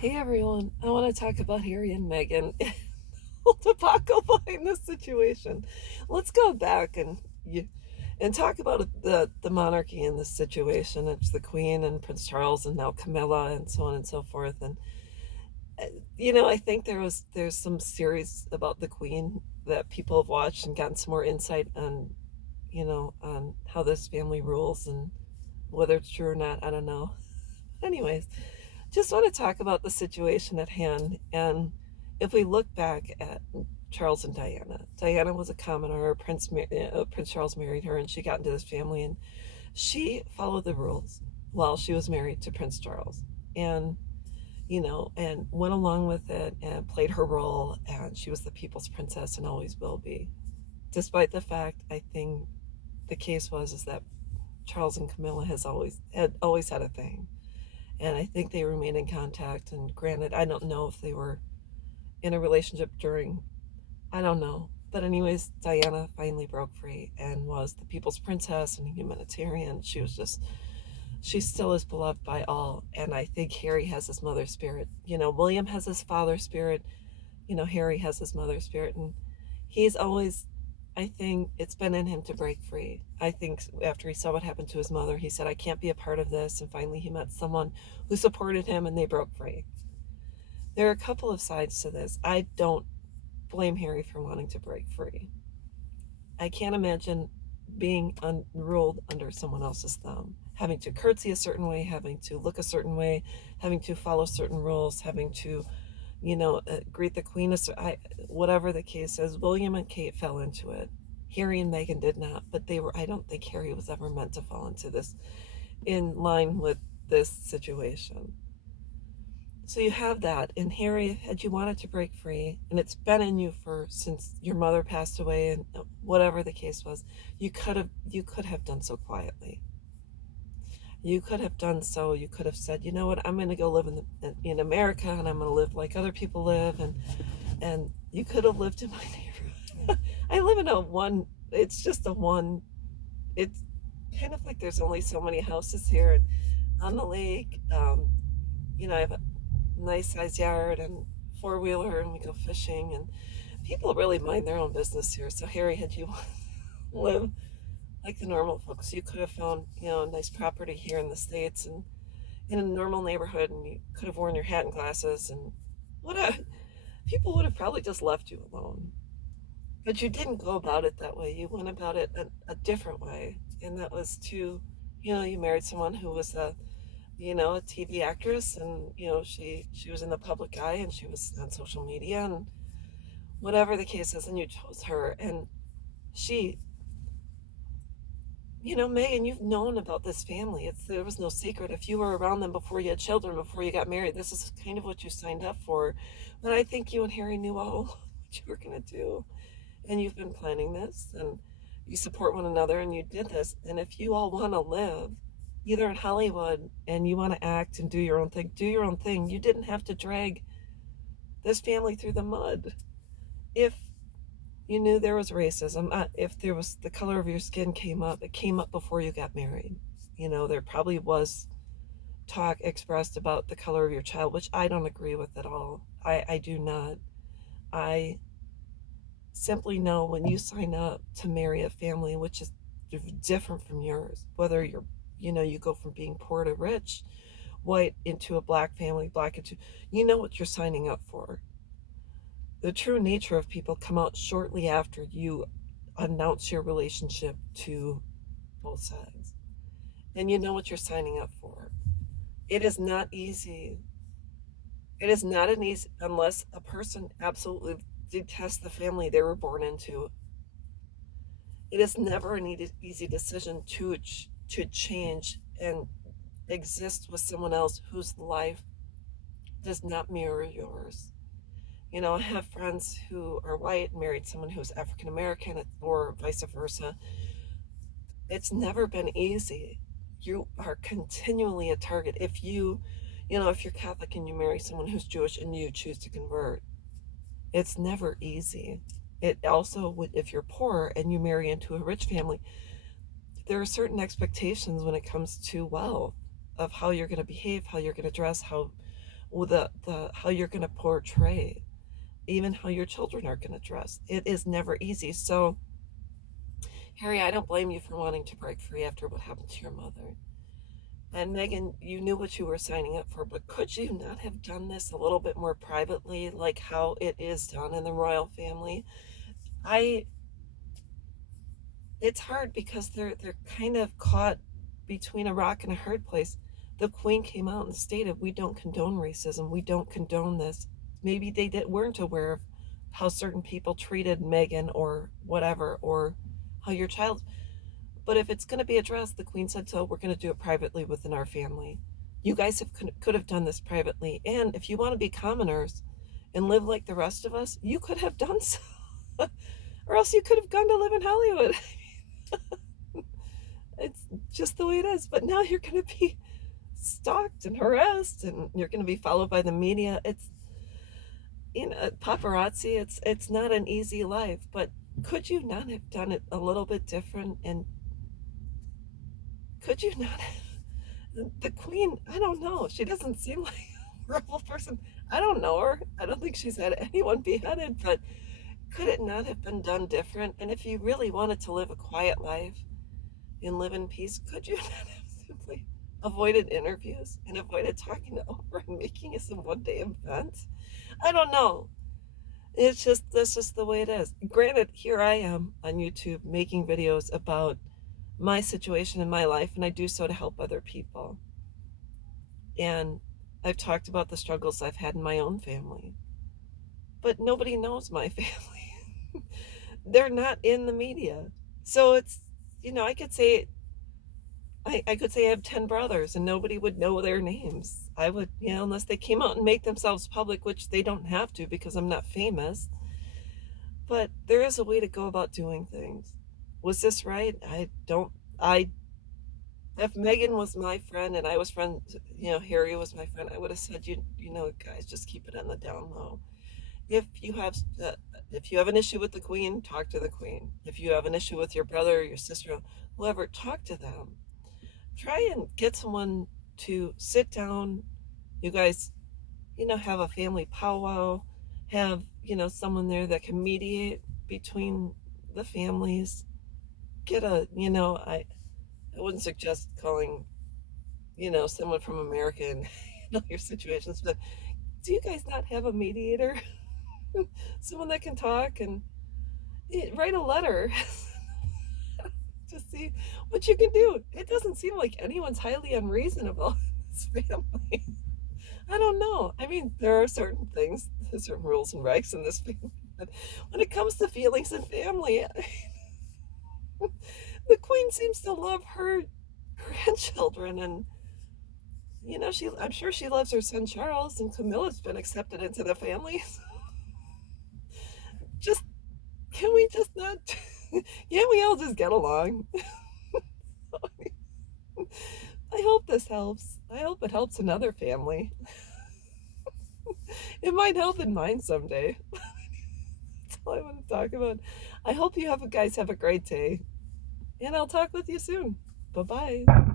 Hey everyone, I want to talk about Harry and Meghan. The debacle behind this situation. Let's go back and talk about the monarchy in this situation. It's the Queen and Prince Charles and now Camilla and so on and so forth. And I think there's some series about the Queen that people have watched and gotten some more insight on on how this family rules and whether it's true or not. I don't know. Anyways, just want to talk about the situation at hand. And if we look back at Charles and Diana, Diana was a commoner. Prince Charles married her, and she got into this family, and she followed the rules while she was married to Prince Charles, and and went along with it and played her role. And she was the people's princess and always will be, despite the fact I think the case was is that Charles and Camilla had always had a thing, and I think they remained in contact. And granted, I don't know if they were in a relationship during, I don't know. But anyways, Diana finally broke free and was the people's princess and a humanitarian. She still is beloved by all. And I think Harry has his mother spirit. William has his father spirit. Harry has his mother spirit. And he's always, I think it's been in him to break free. I think after he saw what happened to his mother, he said, I can't be a part of this. And finally, he met someone who supported him and they broke free. There are a couple of sides to this. I don't blame Harry for wanting to break free. I can't imagine being ruled under someone else's thumb, having to curtsy a certain way, having to look a certain way, having to follow certain rules, having to, greet the Queen, whatever the case is. William and Kate fell into it. Harry and Meghan did not, but I don't think Harry was ever meant to fall into this in line with this situation. So you have that. And Harry, had you wanted to break free, and it's been in you since your mother passed away, and whatever the case was, you could have done so quietly. You could have done so. You could have said, you know what, I'm going to go live in America, and I'm going to live like other people live, and you could have lived in my neighborhood. I live in a one. It's just a one. It's kind of like there's only so many houses here, and on the lake. I have a nice size yard and four-wheeler, and we go fishing, and people really mind their own business here. So Harry, had you lived like the normal folks, you could have found a nice property here in the States and in a normal neighborhood, and you could have worn your hat and glasses, and what a people would have probably just left you alone. But you didn't go about it that way. You went about it a different way, and that was to, you married someone who was a TV actress, and she was in the public eye, and she was on social media, and whatever the case is, and you chose her. And she, Megan, you've known about this family. There was no secret. If you were around them before you had children, before you got married, this is kind of what you signed up for. But I think you and Harry knew all what you were going to do, and you've been planning this, and you support one another, and you did this. And if you all want to live either in Hollywood and you want to act and do your own thing, do your own thing. You didn't have to drag this family through the mud. If you knew there was racism, if there was the color of your skin came up, it came up before you got married. There probably was talk expressed about the color of your child, which I don't agree with at all. I do not. I simply know when you sign up to marry a family which is different from yours, whether you go from being poor to rich, white into a black family, black into, what you're signing up for. The true nature of people come out shortly after you announce your relationship to both sides. And you know what you're signing up for. It is not easy. It is not an easy, unless a person absolutely detests the family they were born into. It is never an easy decision to change and exist with someone else whose life does not mirror yours. I have friends who are white, married someone who's African American, or vice versa. It's never been easy. You are continually a target. If you're Catholic and you marry someone who's Jewish and you choose to convert, it's never easy. It also would, if you're poor and you marry into a rich family, there are certain expectations when it comes to wealth, of how you're going to behave, how you're going to dress, the how you're going to portray, even how your children are going to dress. It is never easy. So, Harry, I don't blame you for wanting to break free after what happened to your mother. And Meghan, you knew what you were signing up for, but could you not have done this a little bit more privately, like how it is done in the royal family? I It's hard because they're kind of caught between a rock and a hard place. The Queen came out and stated, "We don't condone racism. We don't condone this." Maybe weren't aware of how certain people treated Meghan or whatever, or how your child. But if it's going to be addressed, the Queen said so. We're going to do it privately within our family. You guys could have done this privately, and if you want to be commoners and live like the rest of us, you could have done so, or else you could have gone to live in Hollywood. It's just the way it is. But now you're going to be stalked and harassed, and you're going to be followed by the media. It's, paparazzi. It's not an easy life. But could you not have done it a little bit different? And could you not have, the Queen? I don't know. She doesn't seem like a horrible person. I don't know her. I don't think she's had anyone beheaded. But could it not have been done different? And if you really wanted to live a quiet life and live in peace, could you not have simply avoided interviews and avoided talking to Oprah and making it some one-day event? I don't know. That's just the way it is. Granted, here I am on YouTube making videos about my situation in my life, and I do so to help other people. And I've talked about the struggles I've had in my own family. But nobody knows my family. They're not in the media. So it's, I could say I could say I have 10 brothers and nobody would know their names. I would, unless they came out and make themselves public, which they don't have to because I'm not famous. But there is a way to go about doing things. Was this right? If Meghan was my friend and I was Harry was my friend, I would have said, guys, just keep it on the down low. If you have, uh, if you have an issue with the Queen, talk to the Queen. If you have an issue with your brother or your sister, whoever, talk to them. Try and get someone to sit down. You guys, have a family powwow. Have, someone there that can mediate between the families. Get I wouldn't suggest calling, someone from America and your situations, but do you guys not have a mediator? Someone that can talk and write a letter to see what you can do. It doesn't seem like anyone's highly unreasonable in this family. I don't know. I mean, there are certain things, there's certain rules and regs in this family, but when it comes to feelings and family, the Queen seems to love her grandchildren, and I'm sure she loves her son Charles, and Camilla's been accepted into the family. Just can we just not? Yeah, we all just get along. I hope this helps. I hope it helps another family. It might help in mine someday. That's all I want to talk about. I hope you guys have a great day. And I'll talk with you soon. Bye bye.